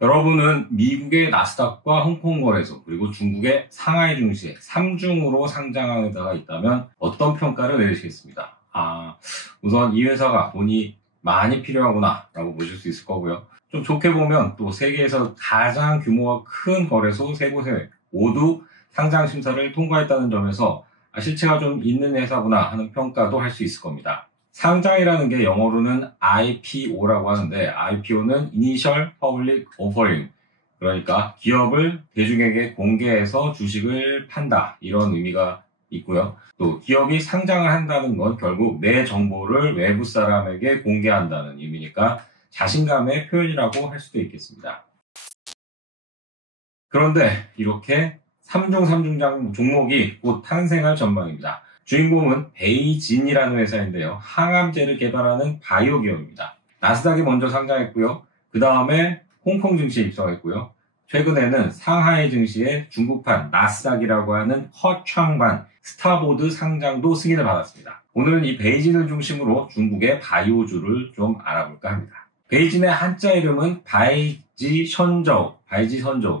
여러분은 미국의 나스닥과 홍콩 거래소 그리고 중국의 상하이 증시에 3중으로 상장한 회사가 있다면 어떤 평가를 내리시겠습니다? 우선 이 회사가 돈이 많이 필요하구나 라고 보실 수 있을 거고요. 좀 좋게 보면 또 세계에서 가장 규모가 큰 거래소 3곳에 모두 상장 심사를 통과했다는 점에서 실체가 좀 있는 회사구나 하는 평가도 할 수 있을 겁니다. 상장이라는 게 영어로는 IPO라고 하는데, IPO는 Initial Public Offering, 그러니까 기업을 대중에게 공개해서 주식을 판다, 이런 의미가 있고요. 또 기업이 상장을 한다는 건 결국 내 정보를 외부 사람에게 공개한다는 의미니까 자신감의 표현이라고 할 수도 있겠습니다. 그런데 이렇게 3중 3중장 종목이 곧 탄생할 전망입니다. 주인공은 베이진이라는 회사인데요. 항암제를 개발하는 바이오 기업입니다. 나스닥에 먼저 상장했고요. 그 다음에 홍콩 증시에 입성했고요. 최근에는 상하이 증시의 중국판 나스닥이라고 하는 허창반 스타보드 상장도 승인을 받았습니다. 오늘은 이 베이진을 중심으로 중국의 바이오주를 좀 알아볼까 합니다. 베이진의 한자 이름은 바이지선저우,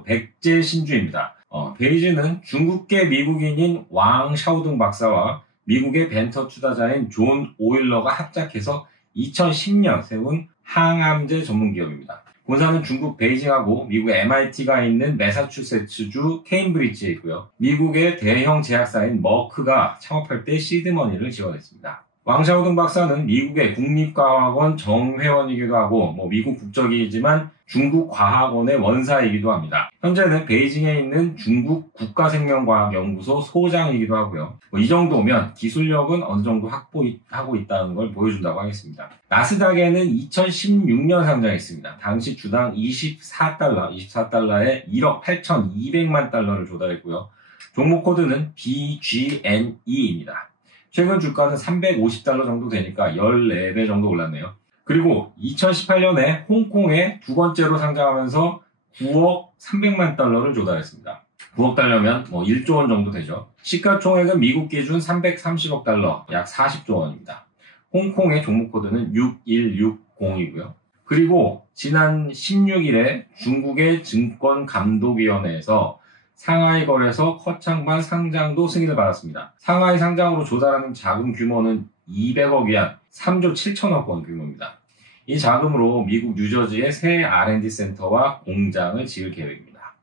백제신주입니다. 베이진은 중국계 미국인인 왕 샤오둥 박사와 미국의 벤처 투자자인 존 오일러가 합작해서 2010년 세운 항암제 전문 기업입니다. 본사는 중국 베이징하고 미국 MIT가 있는 매사추세츠주 케임브리지에 있고요. 미국의 대형 제약사인 머크가 창업할 때 시드머니를 지원했습니다. 왕 샤오둥 박사는 미국의 국립과학원 정회원이기도 하고 미국 국적이지만 중국 과학원의 원사이기도 합니다. 현재는 베이징에 있는 중국 국가생명과학연구소 소장이기도 하고요. 이 정도면 기술력은 어느 정도 확보하고 있다는 걸 보여준다고 하겠습니다. 나스닥에는 2016년 상장했습니다. 당시 주당 24달러에 1억 8,200만 달러를 조달했고요. 종목 코드는 BGNE입니다. 최근 주가는 350달러 정도 되니까 14배 정도 올랐네요. 그리고 2018년에 홍콩에 두 번째로 상장하면서 9억 300만 달러를 조달했습니다. 9억 달러면 1조 원 정도 되죠. 시가총액은 미국 기준 330억 달러, 약 40조 원입니다. 홍콩의 종목 코드는 6160이고요. 그리고 지난 16일에 중국의 증권감독위원회에서 상하이 거래소 커창반 상장도 승인을 받았습니다. 상하이 상장으로 조달하는 자금 규모는 200억 위안, 3조 7천억 원 규모입니다. 이 자금으로 미국 뉴저지에 새 R&D 센터와 공장을 지을 계획입니다.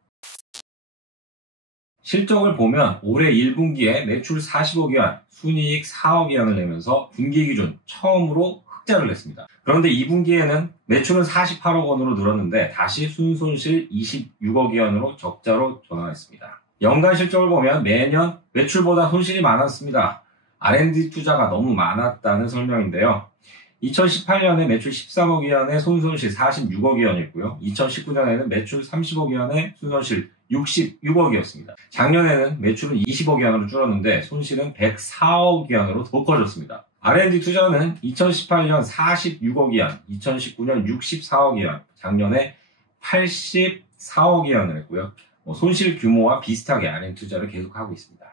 실적을 보면 올해 1분기에 매출 40억 위안, 순이익 4억 위안을 내면서 분기 기준 처음으로 흑자를 냈습니다. 그런데 2분기에는 매출은 48억 원으로 늘었는데 다시 순손실 26억 위안으로 적자로 전환했습니다. 연간 실적을 보면 매년 매출보다 손실이 많았습니다. R&D 투자가 너무 많았다는 설명인데요. 2018년에 매출 13억 위안의 순손실 46억 위안이었고요. 2019년에는 매출 30억 위안의 순손실 66억이었습니다. 작년에는 매출은 20억 위안으로 줄었는데 손실은 104억 위안으로 더 커졌습니다. R&D 투자는 2018년 46억 위안, 2019년 64억 위안, 작년에 84억 위안을 했고요. 손실 규모와 비슷하게 R&D 투자를 계속하고 있습니다.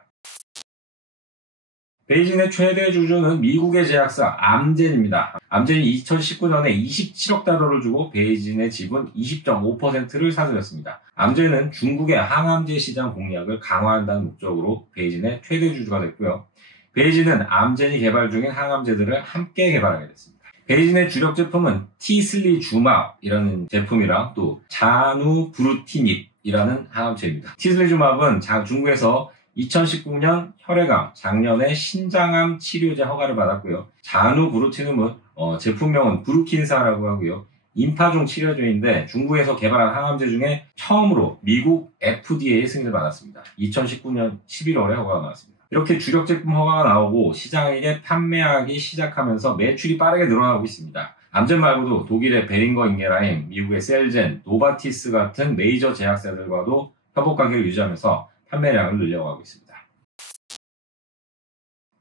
베이진의 최대 주주는 미국의 제약사 암젠입니다. 암젠이 2019년에 27억 달러를 주고 베이진의 지분 20.5%를 사들였습니다. 암젠은 중국의 항암제 시장 공략을 강화한다는 목적으로 베이진의 최대 주주가 됐고요. 베이진은 암젠이 개발 중인 항암제들을 함께 개발하게 됐습니다. 베이진의 주력 제품은 티슬리주맙이라는 제품이랑 또 자누브루티닙이라는 항암제입니다. 티슬리주맙은 중국에서 2019년 혈액암, 작년에 신장암 치료제 허가를 받았고요. 자누브루티늄은 제품명은 브루킨사라고 하고요. 임파중 치료제인데 중국에서 개발한 항암제 중에 처음으로 미국 FDA 승인을 받았습니다. 2019년 11월에 허가가 나왔습니다. 이렇게 주력 제품 허가가 나오고 시장에게 판매하기 시작하면서 매출이 빠르게 늘어나고 있습니다. 암젠 말고도 독일의 베링거 인게라임, 미국의 셀젠, 노바티스 같은 메이저 제약사들과도 협업 관계를 유지하면서 판매량을 늘려가고 있습니다.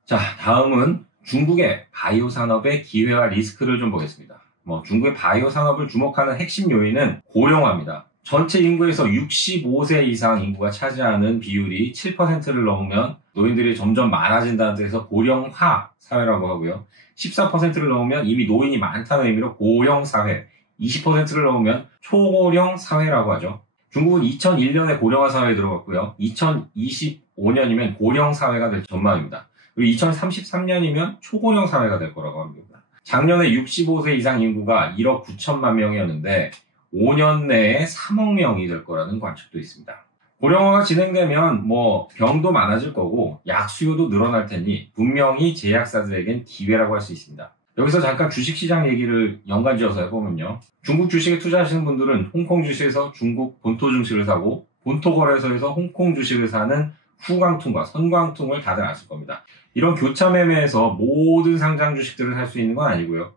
자, 다음은 중국의 바이오 산업의 기회와 리스크를 좀 보겠습니다. 중국의 바이오 산업을 주목하는 핵심 요인은 고령화입니다. 전체 인구에서 65세 이상 인구가 차지하는 비율이 7%를 넘으면 노인들이 점점 많아진다는 데서 고령화 사회라고 하고요. 14%를 넘으면 이미 노인이 많다는 의미로 고령 사회, 20%를 넘으면 초고령 사회라고 하죠. 중국은 2001년에 고령화 사회에 들어갔고요. 2025년이면 고령 사회가 될 전망입니다. 그리고 2033년이면 초고령 사회가 될 거라고 합니다. 작년에 65세 이상 인구가 1억 9천만 명이었는데 5년 내에 3억 명이 될 거라는 관측도 있습니다. 고령화가 진행되면 병도 많아질 거고 약 수요도 늘어날 테니 분명히 제약사들에겐 기회라고 할 수 있습니다. 여기서 잠깐 주식시장 얘기를 연관지어서 해보면요. 중국 주식에 투자하시는 분들은 홍콩 주식에서 중국 본토 증시를 사고 본토 거래소에서 홍콩 주식을 사는 후광퉁과 선광퉁을 다들 아실 겁니다. 이런 교차 매매에서 모든 상장 주식들을 살 수 있는 건 아니고요.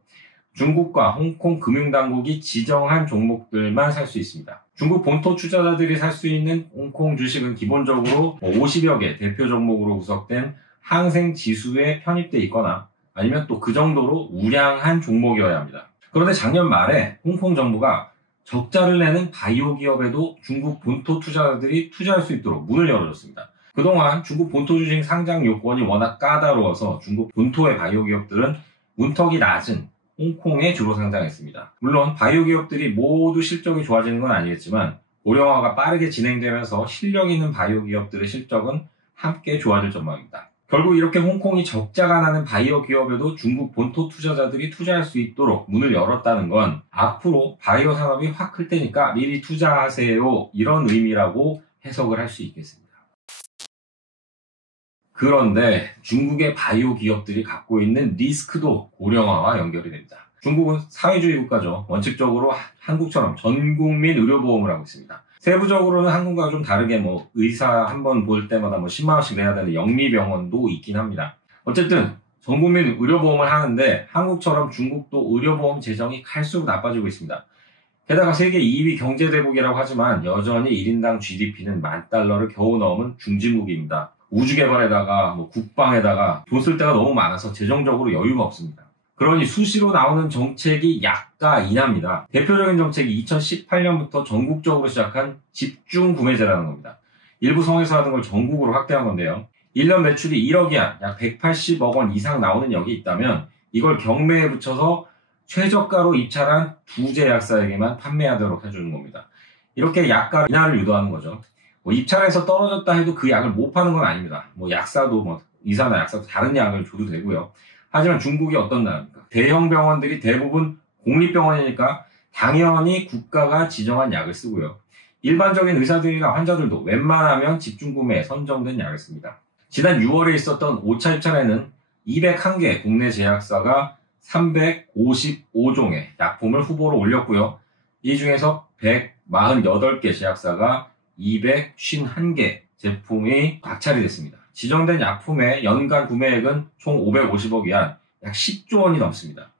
중국과 홍콩 금융당국이 지정한 종목들만 살 수 있습니다. 중국 본토 투자자들이 살 수 있는 홍콩 주식은 기본적으로 50여 개 대표 종목으로 구성된 항생 지수에 편입돼 있거나 아니면 또 그 정도로 우량한 종목이어야 합니다. 그런데 작년 말에 홍콩 정부가 적자를 내는 바이오 기업에도 중국 본토 투자자들이 투자할 수 있도록 문을 열어줬습니다. 그동안 중국 본토 주식 상장 요건이 워낙 까다로워서 중국 본토의 바이오 기업들은 문턱이 낮은 홍콩에 주로 상장했습니다. 물론 바이오 기업들이 모두 실적이 좋아지는 건 아니겠지만 고령화가 빠르게 진행되면서 실력 있는 바이오 기업들의 실적은 함께 좋아질 전망입니다. 결국 이렇게 홍콩이 적자가 나는 바이오 기업에도 중국 본토 투자자들이 투자할 수 있도록 문을 열었다는 건 앞으로 바이오 산업이 확 클 테니까 미리 투자하세요 이런 의미라고 해석을 할 수 있겠습니다. 그런데 중국의 바이오 기업들이 갖고 있는 리스크도 고령화와 연결이 됩니다. 중국은 사회주의 국가죠. 원칙적으로 한국처럼 전국민 의료보험을 하고 있습니다. 세부적으로는 한국과 좀 다르게 의사 한 번 볼 때마다 10만 원씩 내야 되는 영리병원도 있긴 합니다. 어쨌든 전국민 의료보험을 하는데 한국처럼 중국도 의료보험 재정이 갈수록 나빠지고 있습니다. 게다가 세계 2위 경제대국이라고 하지만 여전히 1인당 GDP는 $10,000를 겨우 넘은 중진국입니다. 우주개발에다가 국방에다가 돈 쓸 데가 너무 많아서 재정적으로 여유가 없습니다. 그러니 수시로 나오는 정책이 약가 인하입니다. 대표적인 정책이 2018년부터 전국적으로 시작한 집중구매제라는 겁니다. 일부 성에서 하던 걸 전국으로 확대한 건데요. 1년 매출이 1억 이하, 약 180억 원 이상 나오는 역이 있다면 이걸 경매에 붙여서 최저가로 입찰한 두 제약사에게만 판매하도록 해주는 겁니다. 이렇게 약가 인하를 유도하는 거죠. 입찰에서 떨어졌다 해도 그 약을 못 파는 건 아닙니다. 약사도 의사나 약사도 다른 약을 줘도 되고요. 하지만 중국이 어떤 나라입니까? 대형 병원들이 대부분 공립병원이니까 당연히 국가가 지정한 약을 쓰고요. 일반적인 의사들이나 환자들도 웬만하면 집중구매에 선정된 약을 씁니다. 지난 6월에 있었던 5차 입찰에는 201개 국내 제약사가 355종의 약품을 후보로 올렸고요. 이 중에서 148개 제약사가 251개 제품이 낙찰이 됐습니다. 지정된 약품의 연간 구매액은 총 550억 위안, 약 10조 원이 넘습니다.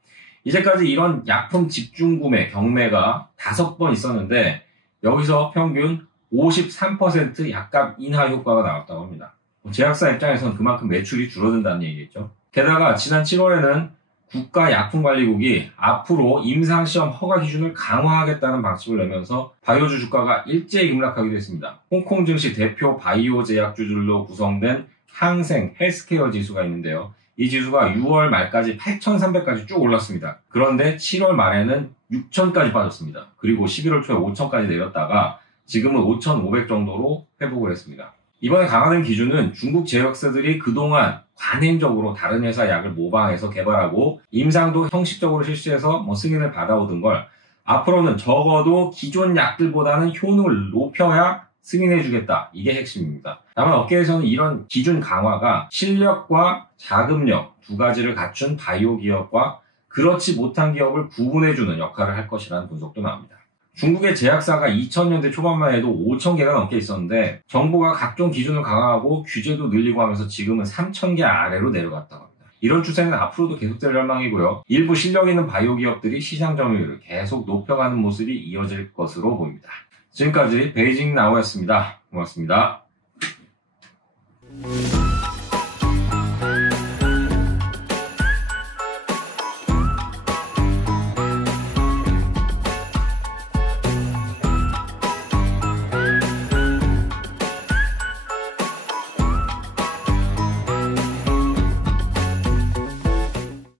이제까지 이런 약품 집중 구매 경매가 5번 있었는데 여기서 평균 53% 약값 인하 효과가 나왔다고 합니다. 제약사 입장에서는 그만큼 매출이 줄어든다는 얘기겠죠. 게다가 지난 7월에는 국가약품관리국이 앞으로 임상시험 허가 기준을 강화하겠다는 방침을 내면서 바이오주 주가가 일제히 급락하기도 했습니다. 홍콩 증시 대표 바이오 제약주들로 구성된 항생 헬스케어 지수가 있는데요. 이 지수가 6월 말까지 8,300까지 쭉 올랐습니다. 그런데 7월 말에는 6,000까지 빠졌습니다. 그리고 11월 초에 5,000까지 내렸다가 지금은 5,500 정도로 회복을 했습니다. 이번에 강화된 기준은 중국 제약사들이 그동안 관행적으로 다른 회사 약을 모방해서 개발하고 임상도 형식적으로 실시해서 승인을 받아오던 걸 앞으로는 적어도 기존 약들보다는 효능을 높여야 승인해주겠다. 이게 핵심입니다. 다만 업계에서는 이런 기준 강화가 실력과 자금력 두 가지를 갖춘 바이오 기업과 그렇지 못한 기업을 구분해주는 역할을 할 것이라는 분석도 나옵니다. 중국의 제약사가 2000년대 초반만 해도 5,000개가 넘게 있었는데 정부가 각종 기준을 강화하고 규제도 늘리고 하면서 지금은 3,000개 아래로 내려갔다고 합니다. 이런 추세는 앞으로도 계속될 전망이고요. 일부 실력 있는 바이오 기업들이 시장 점유율을 계속 높여가는 모습이 이어질 것으로 보입니다. 지금까지 베이징 나우였습니다. 고맙습니다.